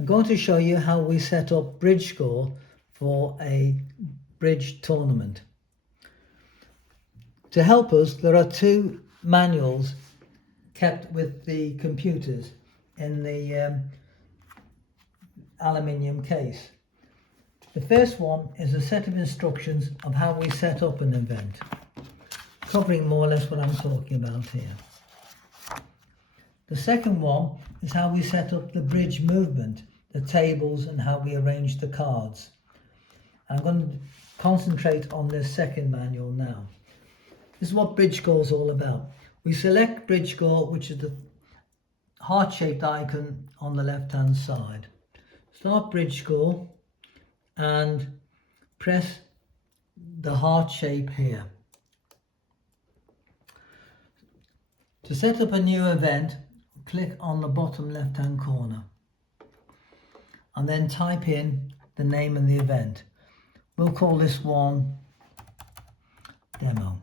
I'm going to show you how we set up BridgeScore for a bridge tournament. To help us, there are two manuals kept with the computers in the aluminium case. The first one is a set of instructions of how we set up an event, covering more or less what I'm talking about here. The second one is how we set up the bridge movement, the tables, and how we arrange the cards. I'm going to concentrate on this second manual now. This is what BridgeScore is all about. We select BridgeScore, which is the heart-shaped icon on the left-hand side. Start BridgeScore and press the heart shape here. To set up a new event, click on the bottom left-hand corner and then type in the name of the event. We'll call this one Demo.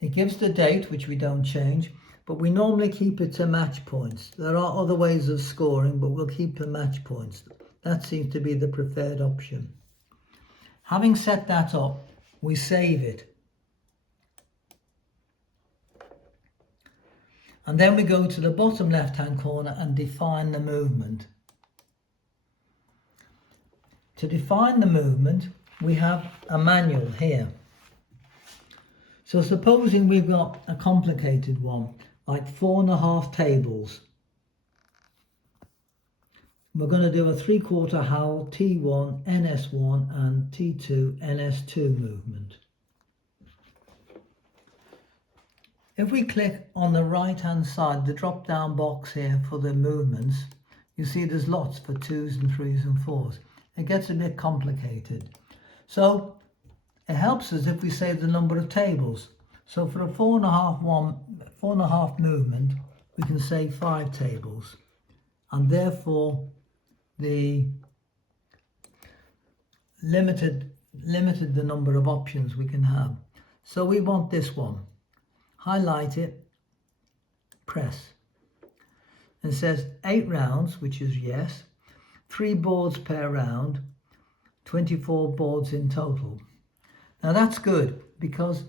It gives the date, which we don't change, but we normally keep it to match points. There are other ways of scoring, but we'll keep to match points. That seems to be the preferred option. Having set that up, we save it. And then we go to the bottom left-hand corner and define the movement. To define the movement, we have a manual here. So supposing we've got a complicated one, like 4.5 tables. We're going to do a 3/4 howl, T1, NS1 and T2, NS2 movement. If we click on the right hand side, the drop down box here for the movements, you see there's lots for 2s and 3s and 4s. It gets a bit complicated. So it helps us if we say the number of tables. So for a 4.5 movement, we can say 5 tables. And therefore the limited the number of options we can have. So we want this one. Highlight it, press. It says 8 rounds, which is yes, 3 boards per round, 24 boards in total. Now that's good because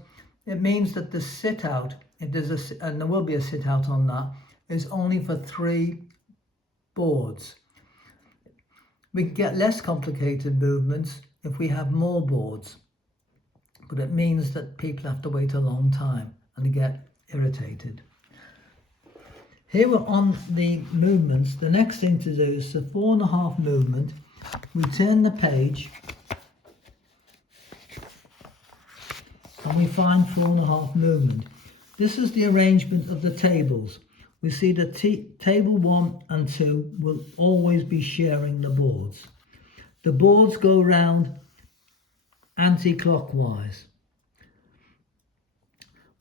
it means that the sit out, if there's and there will be a sit out on that, is only for 3 boards. We can get less complicated movements if we have more boards, but it means that people have to wait a long time and they get irritated. Here we're on the movements. The next thing to do is the 4.5 movement. We turn the page and we find 4.5 movement. This is the arrangement of the tables. We see that table 1 and 2 will always be sharing the boards. The boards go round anti-clockwise.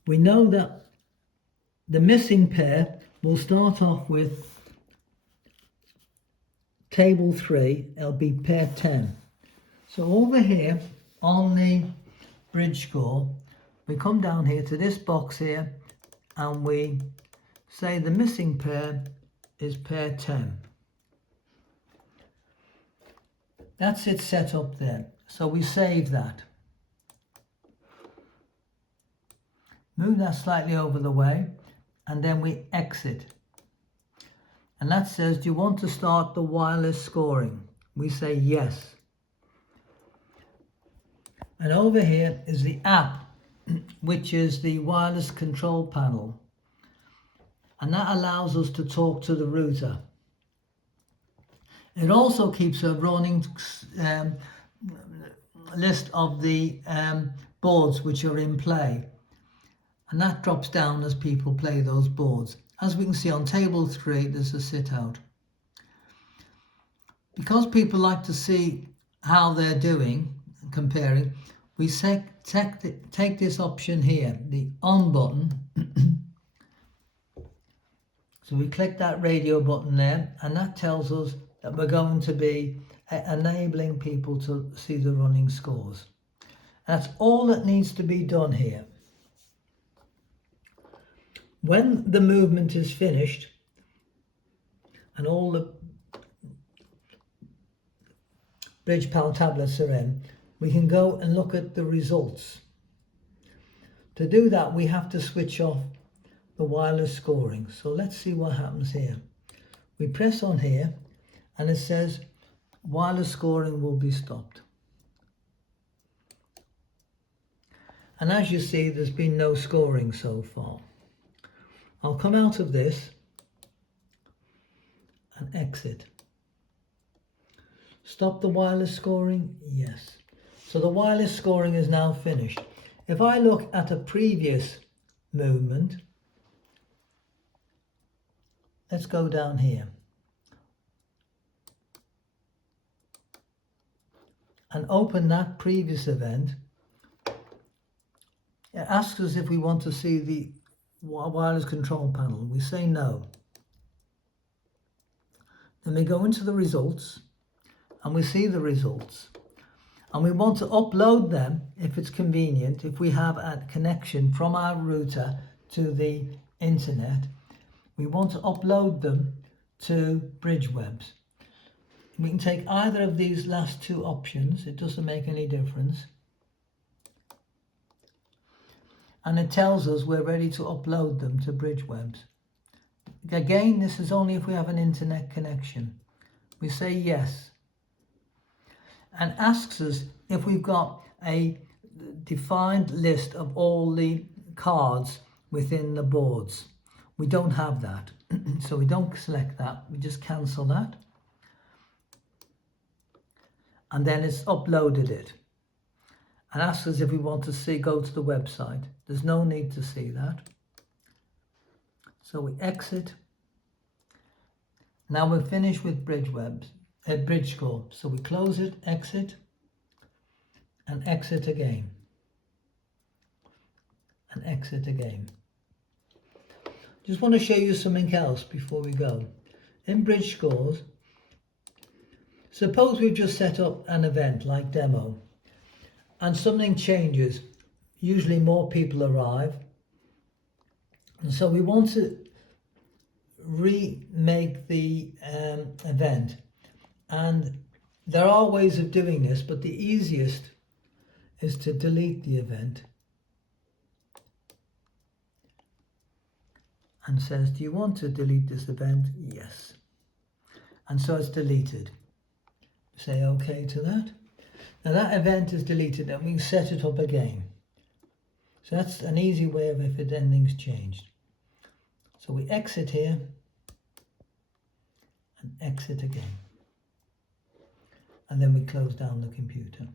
We know that the missing pair will start off with table 3, it'll be pair 10. So over here on the BridgeScore, we come down here to this box here and we say the missing pair is pair 10. That's it set up there. So we save that. Move that slightly over the way and then we exit. And that says, do you want to start the wireless scoring? We say yes. And over here is the app, which is the wireless control panel. And that allows us to talk to the router. It also keeps a running list of the boards which are in play. And that drops down as people play those boards. As we can see on table 3, there's a sit out. Because people like to see how they're doing, comparing, we take this option here, the on button. So we click that radio button there, and that tells us that we're going to be enabling people to see the running scores. That's all that needs to be done here. When the movement is finished, and all the BridgePal tablets are in, we can go and look at the results. To do that, we have to switch off the wireless scoring. So let's see what happens here. We press on here and it says wireless scoring will be stopped. And as you see, there's been no scoring so far. I'll come out of this and exit. Stop the wireless scoring? Yes. So the wireless scoring is now finished. If I look at a previous movement, let's go down here and open that previous event. It asks us if we want to see the wireless control panel. We say no. Then we go into the results and we see the results. And we want to upload them if it's convenient, if we have a connection from our router to the internet. We want to upload them to BridgeWebs. We can take either of these last two options, it doesn't make any difference. And it tells us we're ready to upload them to BridgeWebs. Again, this is only if we have an internet connection. We say yes. And asks us if we've got a defined list of all the cards within the boards. We don't have that, so we don't select that, we just cancel that. And then it's uploaded it. And asks us if we want to see, go to the website. There's no need to see that. So we exit. Now we're finished with BridgeScore. So we close it, exit, and exit again. And exit again. Just want to show you something else before we go. In BridgeScores, suppose we've just set up an event like demo and something changes. Usually more people arrive. And so we want to remake the event. And there are ways of doing this, but the easiest is to delete the event. And says, do you want to delete this event? Yes. And so it's deleted. Say OK to that. Now that event is deleted and we can set it up again. So that's an easy way of if anything's changed. So we exit here and exit again. And then we close down the computer.